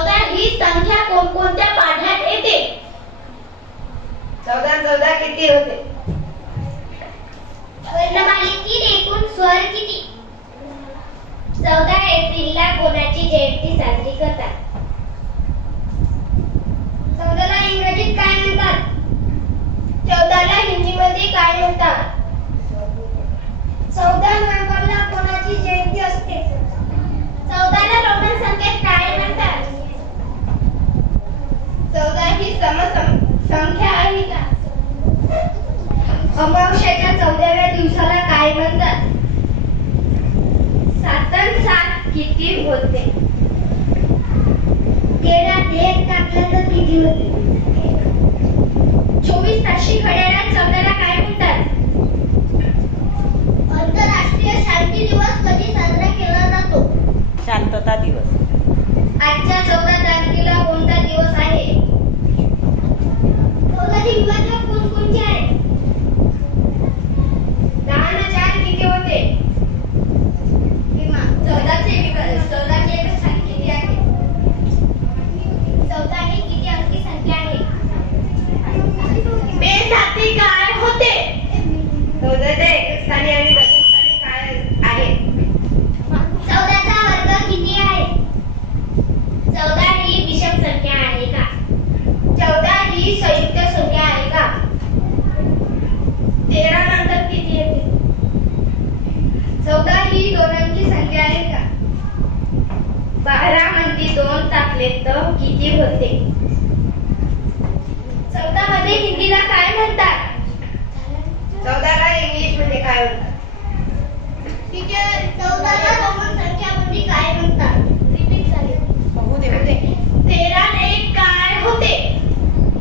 14 ही संख्या कोणकोणत्या पाढ्यात येते? 14 14 किती होते? वर्णमालेतील एकूण स्वर किती? 14 एप्रिलला कोणाची जयंती साजरी करतात? 14 ला इंग्रजीत काय म्हणतात? 14 ला हिंदीमध्ये काय म्हणतात? 14 नोव्हेंबरला कोणाची जयंती असते? 14 ला रोमन संख्येत काय म्हणतात? 14 ही समसंख्या आहे का? अमावस्येच्या 14व्या दिवसाला काय म्हणतात? 7 आणि 7 किती होते? 13 एक टाकलं तर किती होते? 24 ताशी घड्याळात 14 ला काय म्हणतात? आंतरराष्ट्रीय शांती दिवस कधी साजरा केला जातो? शांतता दिवस. आजच्या 14 तारखेला कोणता दिवस आहे? 14 ची विभाज्य कोणकोणती आहेत? 10 आणि 4 किती होते? 14 चे एकक स्थान किती आहे? 14 ही किती अंकी संख्या आहे? बेसाती काय होते? 14 च्या एकक स्थानी आणि दशक स्थानी काय आहे? 14 चा वर्ग किती आहे? 14 ही विषम संख्या आहे का? 14 ही संयुक्त संख्या आहे का? 13 नंतर किती येते? 14 ही दोन अंकी संख्या आहे का? 12 मध्ये 2 टाकले तर किती होते? 14 मध्ये हिंदीला काय म्हणतात? 14 ला इंग्लिश मध्ये काय म्हणतात? टीचर 14 ला रोमन संख्या मध्ये काय म्हणतात?